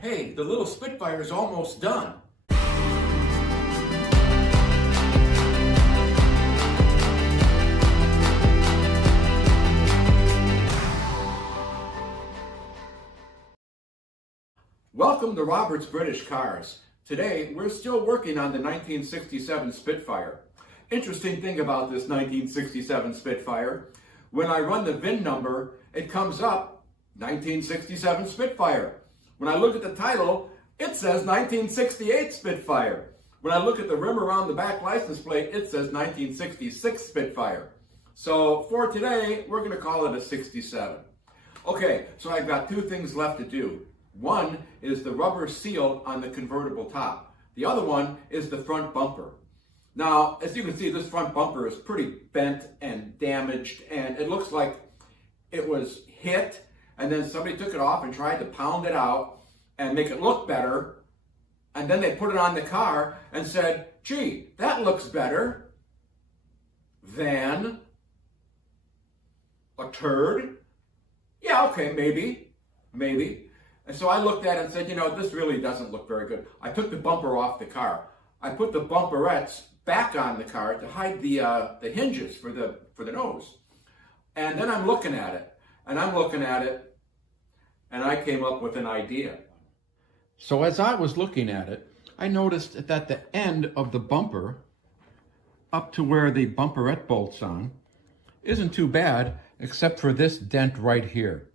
Hey, the little Spitfire's almost done. Welcome to Robert's British Cars. Today, we're still working on the 1967 Spitfire. Interesting thing about this 1967 Spitfire, when I run the VIN number, it comes up 1967 Spitfire. When I look at the title, it says 1968 Spitfire. When I look at the rim around the back license plate, it says 1966 Spitfire. So for today, we're going to call it a 67. Okay, so I've got two things left to do. One is the rubber seal on the convertible top. The other one is the front bumper. Now, as you can see, this front bumper is pretty bent and damaged, and it looks like it was hit, and then somebody took it off and tried to pound it out and make it look better, and then they put it on the car and said, gee, that looks better than a turd. Yeah, okay, maybe. And so I looked at it and said, you know, this really doesn't look very good. I took the bumper off the car. I put the bumperettes back on the car to hide the hinges for the nose. And then I'm looking at it, and I came up with an idea. So as I was looking at it, I noticed that the end of the bumper, up to where the bumperette bolts on, isn't too bad, except for this dent right here.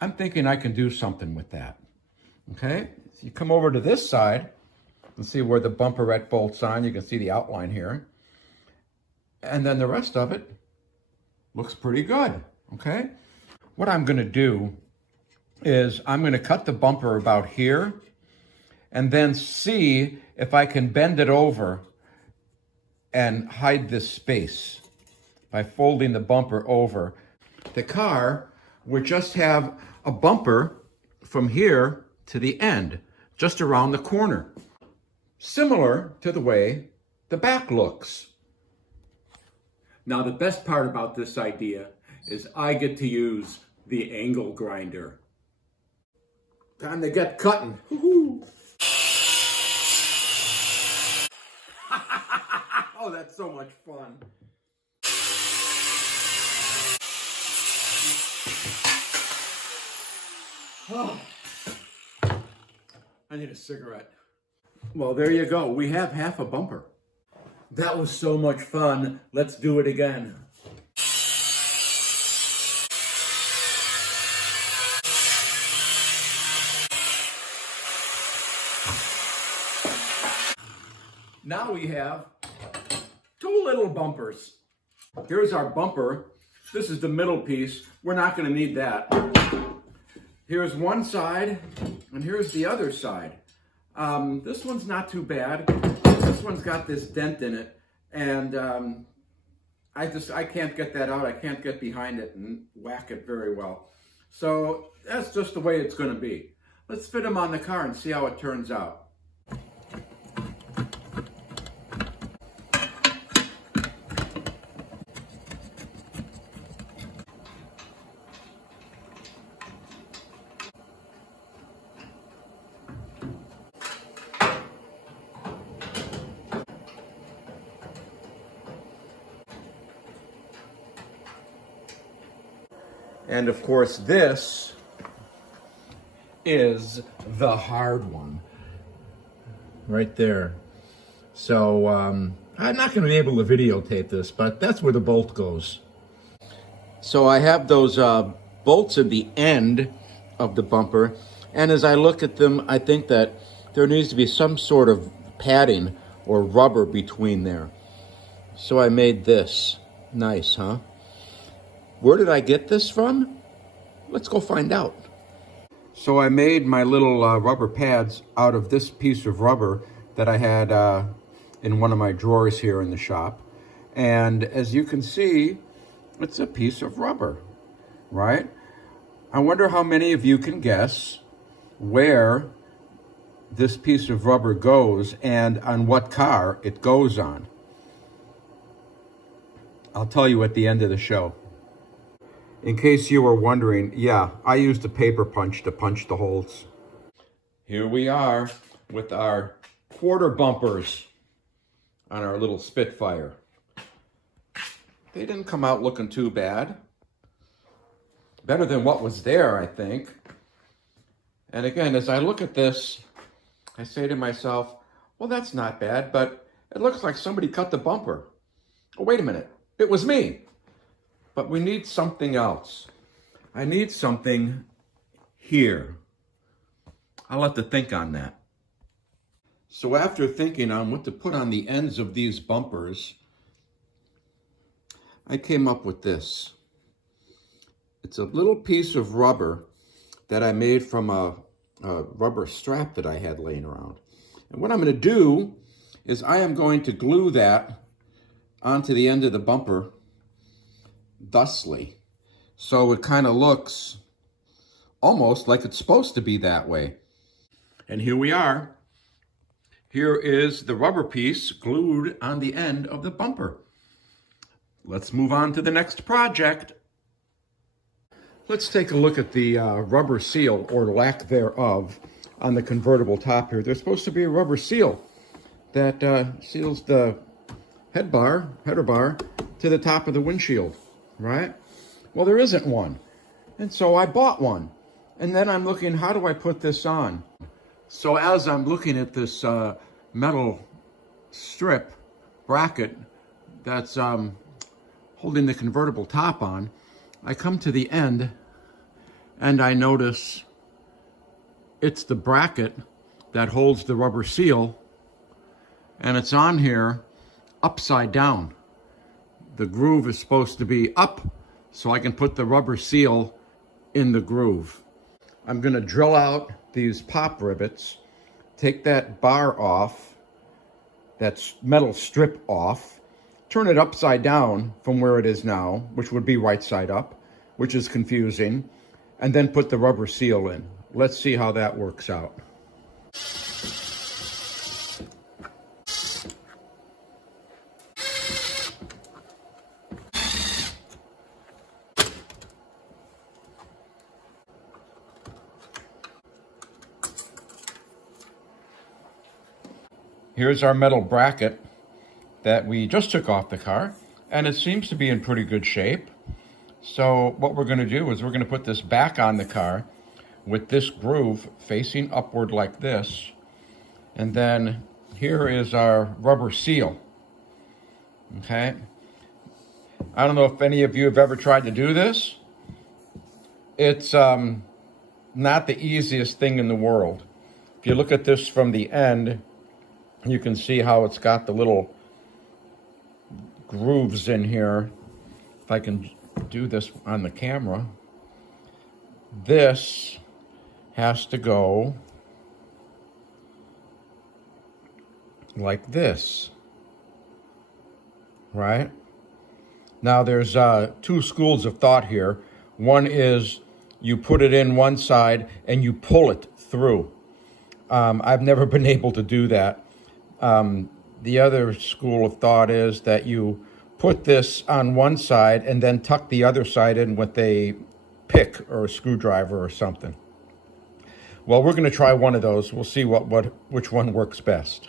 I'm thinking I can do something with that. Okay, so you come over to this side and see where the bumperette bolts on. You can see the outline here. And then the rest of it looks pretty good, okay? What I'm gonna do is I'm gonna cut the bumper about here and then see if I can bend it over and hide this space by folding the bumper over. The car would just have a bumper from here to the end, just around the corner, similar to the way the back looks. Now, the best part about this idea is I get to use the angle grinder. Time to get cutting. Woo-hoo. Oh, that's so much fun. Oh, I need a cigarette. Well, there you go. We have half a bumper. That was so much fun. Let's do it again. Now we have two little bumpers. Here's our bumper. This is the middle piece. We're not going to need that. Here's one side, and here's the other side. This one's not too bad. This one's got this dent in it, and I can't get that out. I can't get behind it and whack it very well. So that's just the way it's going to be. Let's fit them on the car and see how it turns out. And of course, this is the hard one right there. So I'm not going to be able to videotape this, but that's where the bolt goes. So I have those bolts at the end of the bumper, and as I look at them, I think that there needs to be some sort of padding or rubber between there. So I made this. Nice, huh? Where did I get this from? Let's go find out. So I made my little rubber pads out of this piece of rubber that I had in one of my drawers here in the shop. And as you can see, it's a piece of rubber, right? I wonder how many of you can guess where this piece of rubber goes and on what car it goes on. I'll tell you at the end of the show. In case you were wondering, yeah, I used a paper punch to punch the holes. Here we are with our quarter bumpers on our little Spitfire. They didn't come out looking too bad. Better than what was there, I think. And again, as I look at this, I say to myself, well, that's not bad, but it looks like somebody cut the bumper. Oh, wait a minute, it was me. But we need something else. I need something here. I'll have to think on that. So after thinking on what to put on the ends of these bumpers, I came up with this. It's a little piece of rubber that I made from a rubber strap that I had laying around. And what I'm going to do is I am going to glue that onto the end of the bumper thusly. So it kind of looks almost like it's supposed to be that way. And here we are. Here is the rubber piece glued on the end of the bumper. Let's move on to the next project. Let's take a look at the rubber seal, or lack thereof, on the convertible top here. There's supposed to be a rubber seal that seals the header bar, to the top of the windshield, right? Well, there isn't one. And so I bought one. And then I'm looking, how do I put this on? So as I'm looking at this metal strip bracket that's holding the convertible top on, I come to the end and I notice it's the bracket that holds the rubber seal, and it's on here upside down. The groove is supposed to be up so I can put the rubber seal in the groove. I'm going to drill out these pop rivets, take that bar off, that metal strip off, turn it upside down from where it is now, which would be right side up, which is confusing, and then put the rubber seal in. Let's see how that works out. Here's our metal bracket that we just took off the car, and it seems to be in pretty good shape. So what we're going to do is we're going to put this back on the car with this groove facing upward like this. And then here is our rubber seal. Okay. I don't know if any of you have ever tried to do this. It's not the easiest thing in the world. If you look at this from the end, you can see how it's got the little grooves in here. If I can do this on the camera, this has to go like this, right? Now there's two schools of thought here. One is you put it in one side and you pull it through. I've never been able to do that. The other school of thought is that you put this on one side and then tuck the other side in with a pick or a screwdriver or something. Well, we're going to try one of those. We'll see which one works best.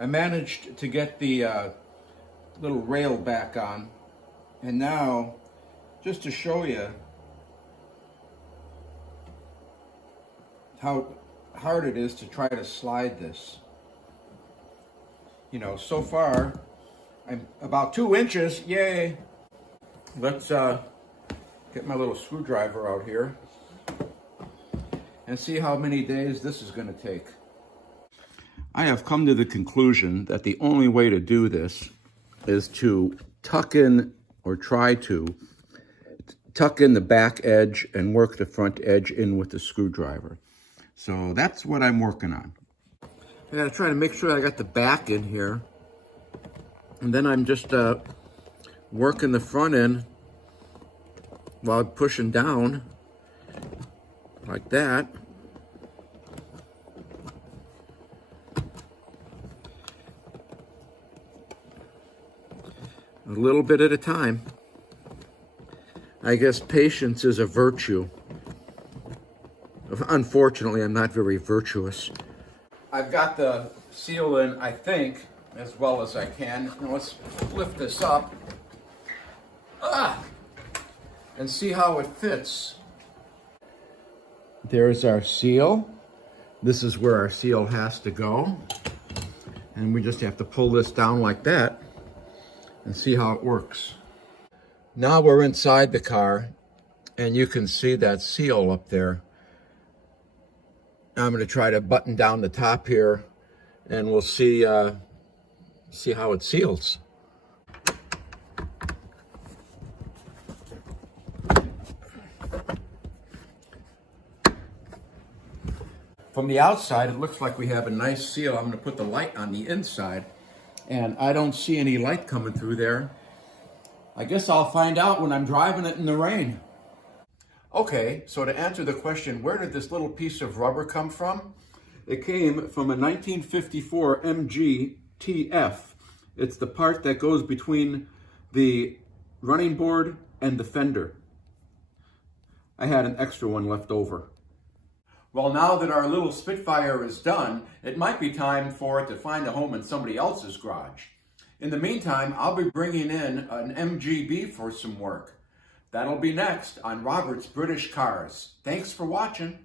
I managed to get the little rail back on, and now, just to show you how hard it is to try to slide this. You know, so far, I'm about 2 inches, yay. Let's get my little screwdriver out here and see how many days this is going to take. I have come to the conclusion that the only way to do this is to tuck in, or try to tuck in the back edge and work the front edge in with the screwdriver. So that's what I'm working on. I gotta try to make sure I got the back in here. And then I'm just working the front end while pushing down like that. A little bit at a time. I guess patience is a virtue. Unfortunately, I'm not very virtuous. I've got the seal in, I think, as well as I can. Now let's lift this up. And see how it fits. There's our seal. This is where our seal has to go. And we just have to pull this down like that and see how it works. Now we're inside the car and you can see that seal up there. I'm going to try to button down the top here and we'll see how it seals. From the outside, it looks like we have a nice seal. I'm going to put the light on the inside, and I don't see any light coming through there. I guess I'll find out when I'm driving it in the rain. Okay, so to answer the question, where did this little piece of rubber come from? It came from a 1954 MG TF. It's the part that goes between the running board and the fender. I had an extra one left over. Well, now that our little Spitfire is done, it might be time for it to find a home in somebody else's garage. In the meantime, I'll be bringing in an MGB for some work. That'll be next on Robert's British Cars. Thanks for watching.